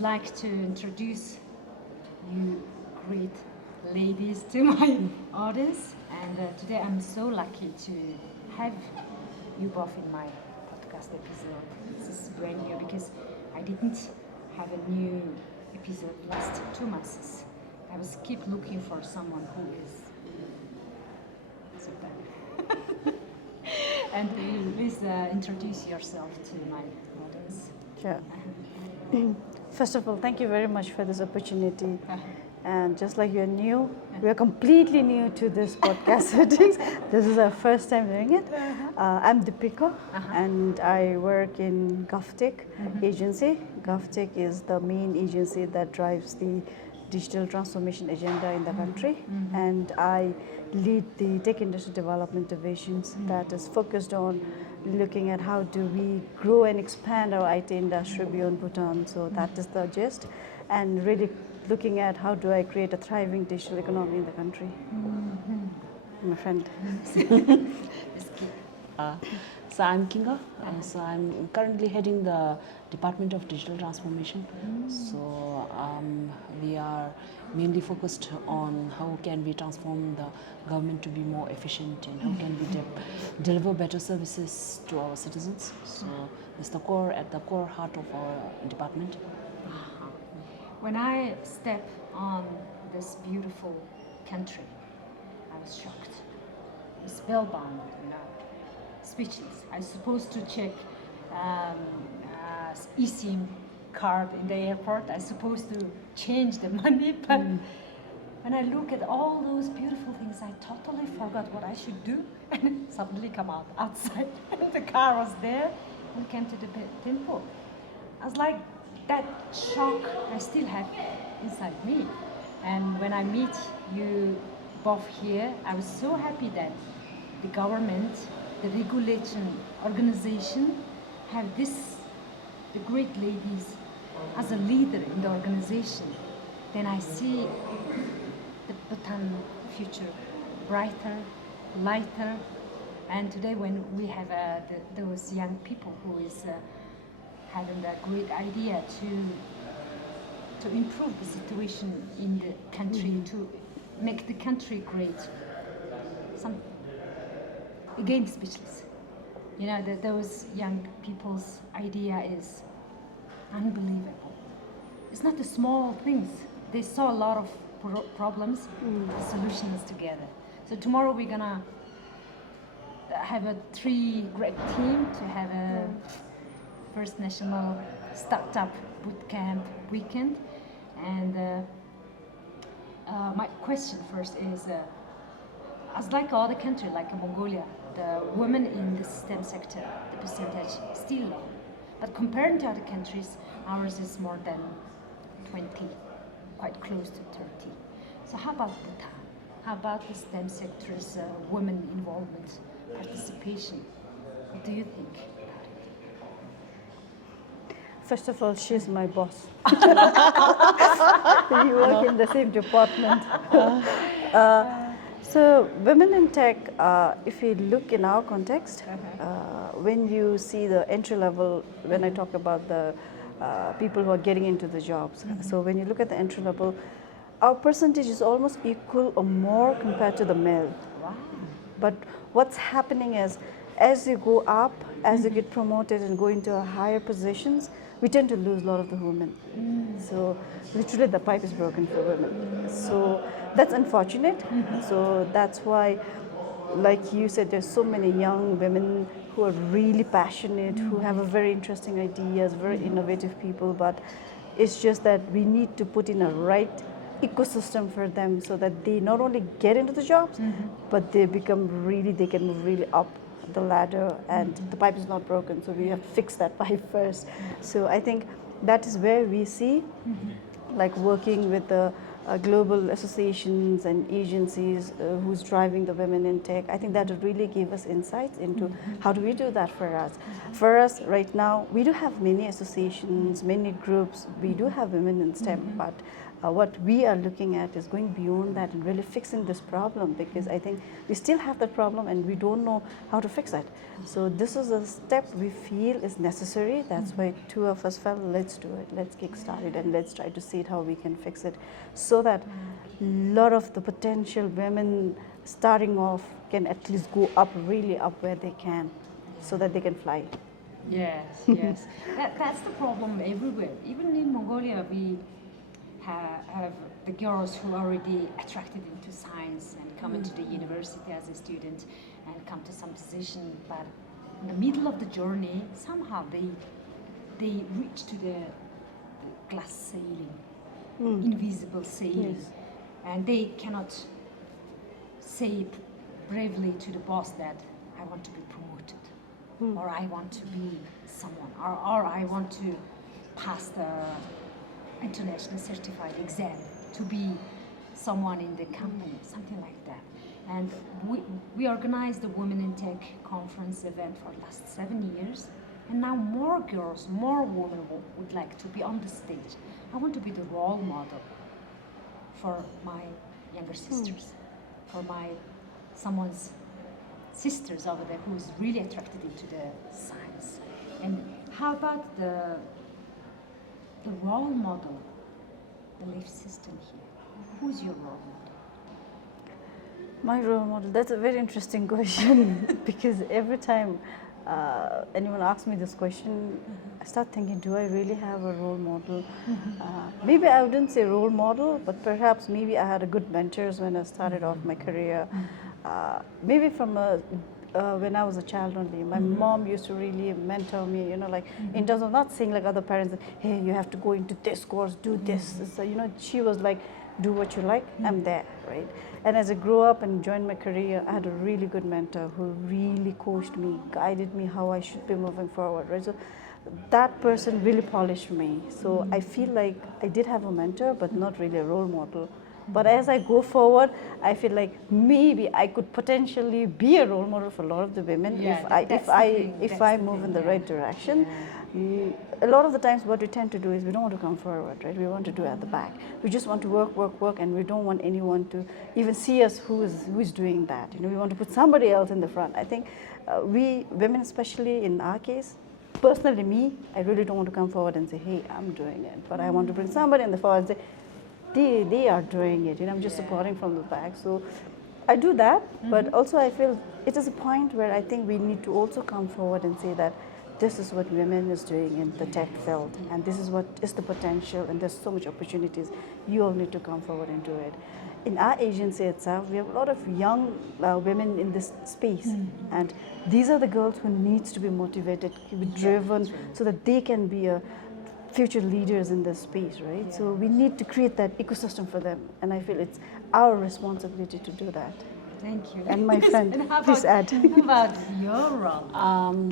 would like to introduce you great ladies to my audience. And today I'm so lucky to have you both in my podcast episode. This is brand new because I didn't have a new episode last 2 months. I was keep looking for someone who is super. And please introduce yourself to my audience. Sure. First of all, thank you very much for this opportunity. And just like you're new, we are completely new to this podcast settings. This is our first time doing it. I'm Deepika, and I work in GovTech agency. GovTech is the main agency that drives the digital transformation agenda in the country, and I lead the tech industry development divisions that is focused on looking at how do we grow and expand our IT industry beyond Bhutan. So that is the gist, and really looking at how do I create a thriving digital economy in the country. My friend. So I'm Kuenga. So I'm currently heading the Department of Digital Transformation. So we are mainly focused on how can we transform the government to be more efficient and how can we deliver better services to our citizens. So it's at the core heart of our department. When I step on this beautiful country, I was shocked. I was spellbound, speechless. I was supposed to check eSIM card in the airport. I was supposed to change the money, but when I look at all those beautiful things, I totally forgot what I should do, and suddenly come outside, and the car was there, and came to the temple. I was like, that shock I still have inside me. And when I meet you both here, I was so happy that the government, the regulation organization have the great ladies as a leader in the organization. Then I see the Bhutan future brighter, lighter. And today when we have those young people who is having that great idea to improve the situation in the country, to make the country great. Again, speechless. Those young people's idea is unbelievable. It's not the small things. They saw a lot of problems, solutions together. So tomorrow we're gonna have a 3 great team to have a first national startup bootcamp weekend. And my question first is, as like all the country, like Mongolia, the women in the STEM sector, the percentage is still low. But compared to other countries, ours is more than 20, quite close to 30. So how about Bhutan? How about the STEM sector's women involvement, participation? What do you think? First of all, she's my boss. We work in the same department. So women in tech, if you look in our context, when you see the entry level, when I talk about the people who are getting into the jobs, so when you look at the entry level, our percentage is almost equal or more compared to the male. Wow. But what's happening is, as you go up, as you get promoted and go into higher positions, we tend to lose a lot of the women. So literally the pipe is broken for women. So that's unfortunate. So that's why, like you said, there's so many young women who are really passionate, who have a very interesting ideas, very innovative people, but it's just that we need to put in a right ecosystem for them so that they not only get into the jobs, but they can move really up the ladder, and the pipe is not broken, so we have to fix that pipe first. So I think that is where we see, like working with the global associations and agencies who's driving the women in tech. I think that would really give us insights into how do we do that for us. For us right now, we do have many associations, many groups. We do have women in STEM, but what we are looking at is going beyond that and really fixing this problem, because I think we still have that problem and we don't know how to fix it. So this is a step we feel is necessary. That's why two of us felt, let's do it, let's kickstart it, and let's try to see how we can fix it, so that a lot of the potential women starting off can at least go up, really up where they can, so that they can fly. Yes, yes. That's the problem everywhere. Even in Mongolia, we have the girls who are already attracted into science and come into the university as a student and come to some position, but in the middle of the journey, somehow they reach to the glass ceiling, invisible ceiling, Yes. and they cannot say bravely to the boss that I want to be promoted, or I want to be someone, or I want to pass the international certified exam to be someone in the company, something like that. And we organized the Women in Tech conference event for the last 7 years, and now more girls, more women would like to be on the stage. I want to be the role model for my younger sisters, for someone's sisters over there who's really attracted into the science. And how about the role model, the life system here? Who's your role model? My role model, that's a very interesting question because every time anyone asks me this question, I start thinking, do I really have a role model? Maybe I wouldn't say role model, but perhaps maybe I had a good mentors when I started off my career. Maybe from when I was a child only, my mom used to really mentor me, you know, like in terms of not saying like other parents, hey, you have to go into this course, do this. So, you know, she was like, do what you like, I'm there, right? And as I grew up and joined my career, I had a really good mentor who really coached me, guided me how I should be moving forward, right? So that person really polished me. So I feel like I did have a mentor, but not really a role model. But as I go forward, I feel like maybe I could potentially be a role model for a lot of the women if I move in the right direction. A lot of the times what we tend to do is we don't want to come forward, right? We want to do it at the back. We just want to work, and we don't want anyone to even see us who is doing that. You know, we want to put somebody else in the front. I think we women, especially in our case, personally me, I really don't want to come forward and say, hey, I'm doing it. But I want to bring somebody in the forward and say, they are doing it. You know, I'm just supporting from the back. So I do that, but also I feel it is a point where I think we need to also come forward and say that this is what women is doing in the tech field, and this is what is the potential, and there's so much opportunities. You all need to come forward and do it. In our agency itself, we have a lot of young women in this space, and these are the girls who needs to be motivated, be driven, so that they can be future leaders in this space, right? Yeah. So we need to create that ecosystem for them, and I feel it's our responsibility to do that. Thank you. And my friend, and please add. How about your role?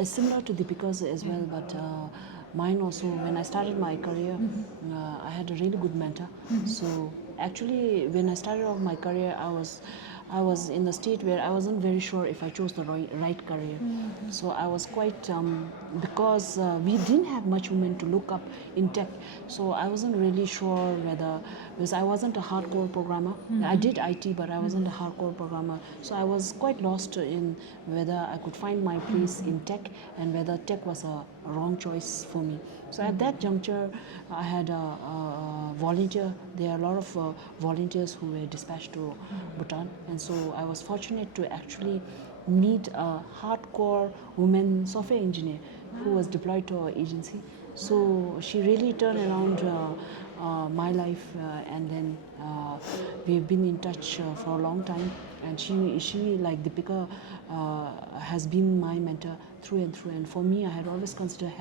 It's similar to Deepika's as well, but mine also, when I started my career, I had a really good mentor. So actually, when I started off my career, I was in the state where I wasn't very sure if I chose the right career. So I was quite, because we didn't have much women to look up in tech, so I wasn't really sure whether, because I wasn't a hardcore programmer. I did IT, but I wasn't a hardcore programmer. So I was quite lost in whether I could find my place in tech and whether tech was a wrong choice for me. So at that juncture, I had a volunteer. There are a lot of volunteers who were dispatched to Bhutan, and so I was fortunate to actually meet a hardcore woman software engineer who was deployed to our agency. So she really turned around my life, and then we've been in touch for a long time. And she like Deepika, has been my mentor through and through. And for me, I had always considered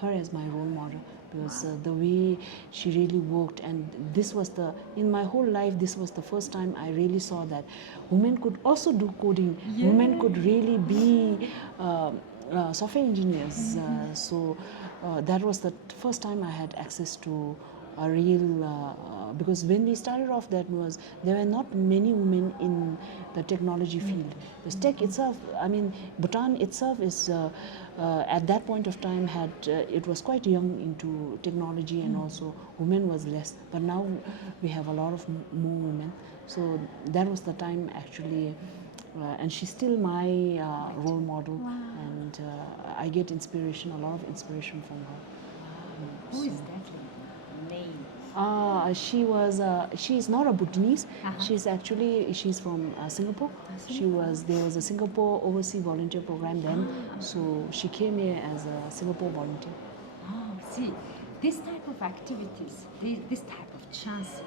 her as my role model, because the way she really worked, and this was in my whole life, this was the first time I really saw that women could also do coding. Yeah. Women could really be software engineers. So that was the first time I had access to a real because when we started off, there were not many women in the technology field. Because tech itself, I mean, Bhutan itself is at that point of time it was quite young into technology, and also women was less. But now we have a lot of more women. So that was the time actually. And she's still my role model, and I get inspiration, a lot of inspiration from her. Who is that lady? Name? She's not a Bhutanese. She's from Singapore. There was a Singapore overseas volunteer program then, so she came here as a Singapore volunteer. See, this type of activities, this type of chance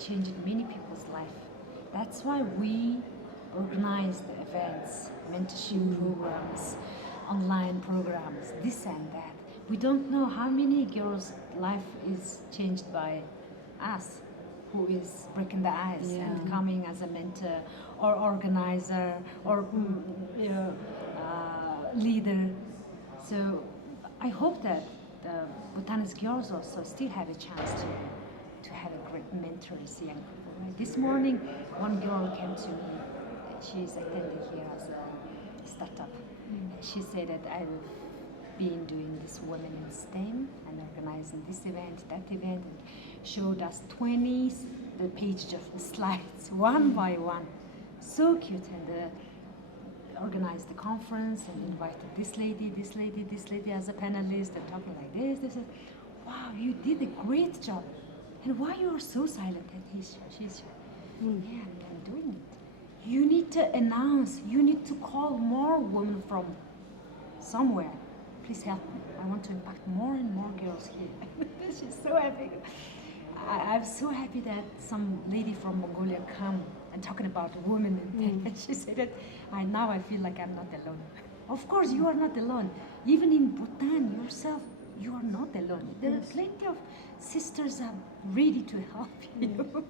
changed many people's life. That's why we organize the events, mentorship programs, online programs, this and that. We don't know how many girls' life is changed by us, who is breaking the ice and coming as a mentor or organizer or leader. So I hope that the Bhutanese girls also still have a chance to have a great mentors, young people. Right? This morning, one girl came to me. She's attending here as a startup. She said that I've been doing this Women in STEM and organizing this event, that event, and showed us 20 pages of slides, one by one. So cute. And organized the conference and invited this lady as a panelist and talking like this. They said, wow, you did a great job. And why you are so silent? And she's yeah, I'm doing it. You need to announce, you need to call more women from somewhere. Please help me. I want to impact more and more girls here. She's so happy. I'm so happy that some lady from Mongolia come and talking about women. And she said that now I feel like I'm not alone. Of course, you are not alone. Even in Bhutan yourself, you are not alone. There are plenty of sisters are ready to help you.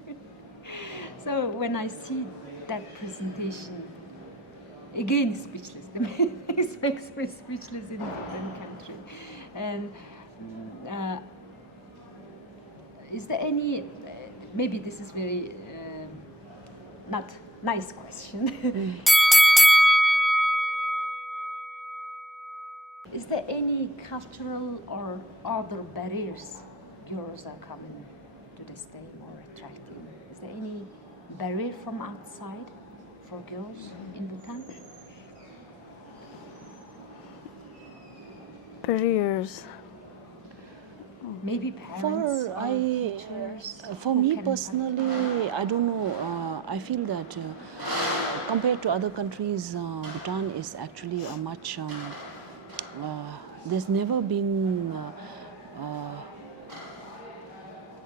So when I see that presentation, again, speechless. The main thing makes me speechless in a foreign country. And is there any, maybe this is very not nice question. Is there any cultural or other barriers girls are coming to the state or attracting? Is there any barrier from outside for girls in Bhutan? Barriers. Maybe parents or teachers? For me personally, I don't know. I feel that compared to other countries, Bhutan is actually a much. There's never been.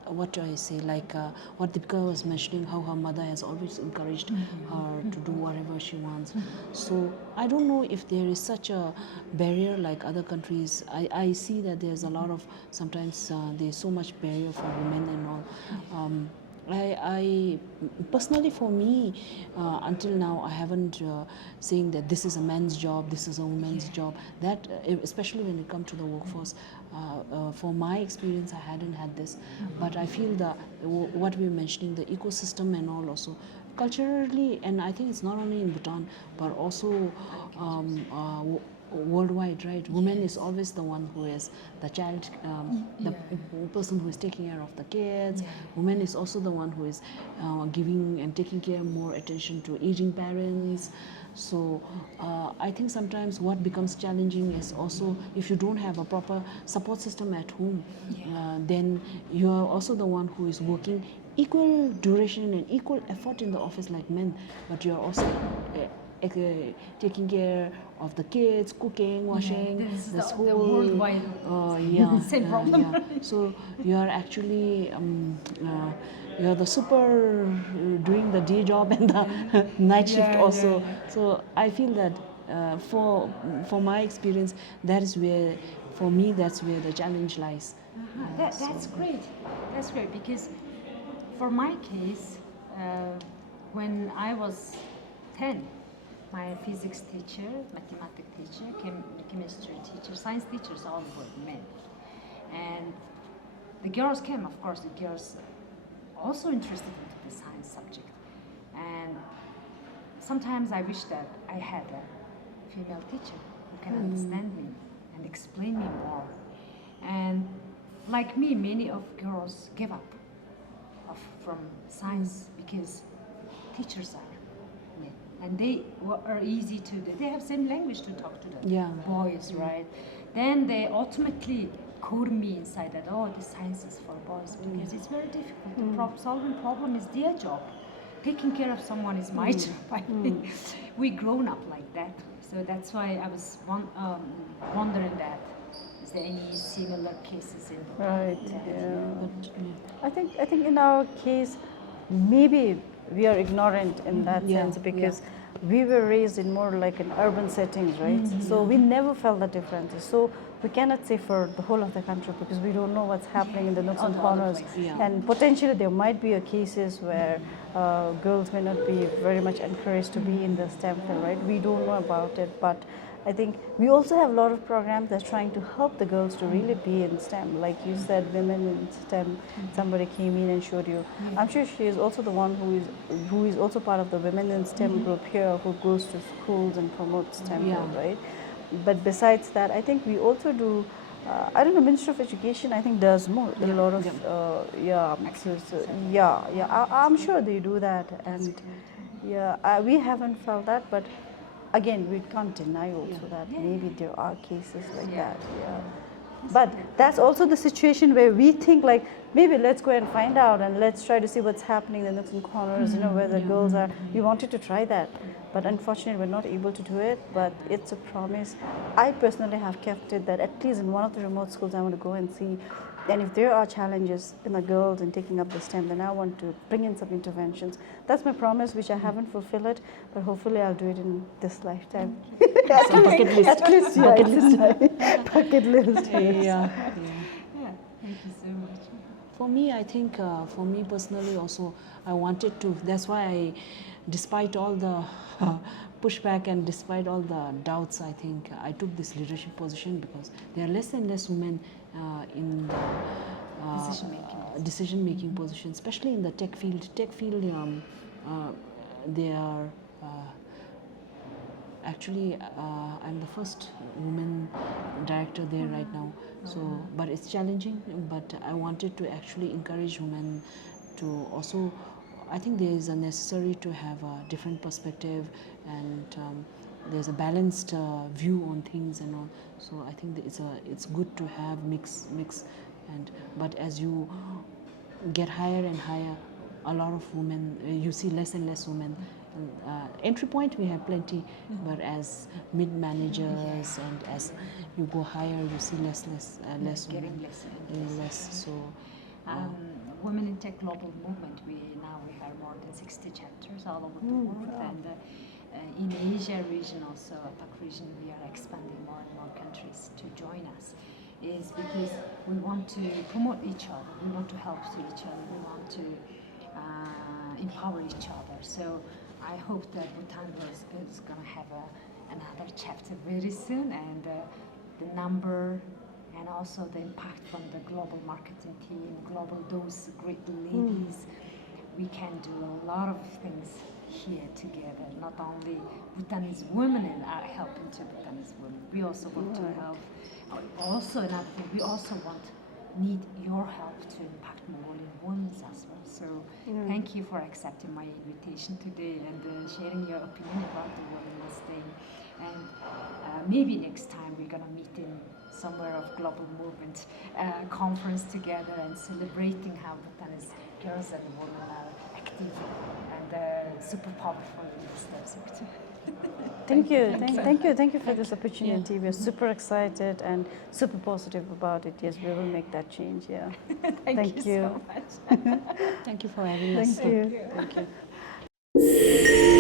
What do I say? Like what Deepika was mentioning, how her mother has always encouraged her to do whatever she wants. So I don't know if there is such a barrier like other countries. I see that there's a lot of, sometimes there's so much barrier for women and all. I personally, for me, until now, I haven't saying that this is a man's job, this is a woman's job. That especially when it comes to the workforce, for my experience, I hadn't had this. But I feel that what we're mentioning, the ecosystem and all, also culturally, and I think it's not only in Bhutan, but also worldwide, right? Women is always the one who is the child, the person who is taking care of the kids. Women is also the one who is giving and taking care more attention to aging parents. So I think sometimes what becomes challenging is also if you don't have a proper support system at home, then you are also the one who is working equal duration and equal effort in the office like men, but you are also taking care of the kids, cooking, washing, the school. worldwide same problem. So you are actually you are the super doing the day job and the night shift also. So I feel that for my experience, that is where, for me, that's where the challenge lies. That's great. That's great because for my case, when I was 10, my physics teacher, mathematics teacher, chemistry teacher, science teachers all were men. And the girls came, of course, the girls also interested into the science subject. And sometimes I wish that I had a female teacher who can understand me and explain me more. And like me, many of girls give up from science because teachers are men, and they are easy to. They have same language to talk to the boys, right? Then they ultimately code me inside that the science is for boys because it's very difficult. Solving problem is their job. Taking care of someone is my job. I think we grown up like that, so that's why I was wondering that. Is there any similar cases in the Right. I think in our case, maybe we are ignorant in that sense because we were raised in more like an urban settings, right? So we never felt the differences. So we cannot say for the whole of the country because we don't know what's happening in the nooks and corners. And potentially there might be cases where girls may not be very much encouraged to be in the STEM field, right? We don't know about it, but I think we also have a lot of programs that's trying to help the girls to really be in STEM. Like you said, women in STEM, somebody came in and showed you. I'm sure she is also the one who is also part of the Women in STEM group here, who goes to schools and promotes STEM, right? But besides that, I think we also do, I don't know, Ministry of Education, I think does more, a lot of, I'm sure they do that. And we haven't felt that, but again, we can't deny also that maybe there are cases like that. But that's also the situation where we think like, maybe let's go and find out and let's try to see what's happening in the nooks and corners, where the girls are. We wanted to try that, but unfortunately we're not able to do it, but it's a promise. I personally have kept it that at least in one of the remote schools I want to go and see. And if there are challenges in the girls in taking up the STEM, then I want to bring in some interventions. That's my promise, which I haven't fulfilled, but hopefully I'll do it in this lifetime. Bucket list. Bucket list. Thank you so much. For me, I think, for me personally also, I wanted to, that's why I, despite all the pushback and despite all the doubts, I think I took this leadership position because there are less and less women in the decision-making position, especially in the tech field. They are actually, I'm the first woman director there right now. So, but it's challenging. But I wanted to actually encourage women to also. I think there is a necessary to have a different perspective, and there's a balanced view on things and all. So I think that it's good to have mix, and but as you get higher and higher, a lot of women, you see less and less women. Entry point we have plenty, but as mid managers and as you go higher, you see less women. Less. So. Women in Tech Global Movement, we have more than 60 chapters all over the world, and in Asia region also, APAC region, we are expanding more and more countries to join us. Is because we want to promote each other, we want to help to each other, we want to empower each other. So I hope that Bhutan is going to have another chapter very soon, and the number and also the impact from the global marketing team, those great ladies. We can do a lot of things here together. Not only Bhutanese women are helping to Bhutanese women, we also want to help. Also another thing, we also need your help to impact Mongolian women as well. So thank you for accepting my invitation today and sharing your opinion about the women's thing. And maybe next time we're gonna meet in somewhere of global movement conference together and celebrating how Bhutanese girls and women are active and super powerful in this sector. Thank you for this opportunity. We're super excited and super positive about it. Yes, we will make that change. Thank you so much. Thank you for having us. Thank you.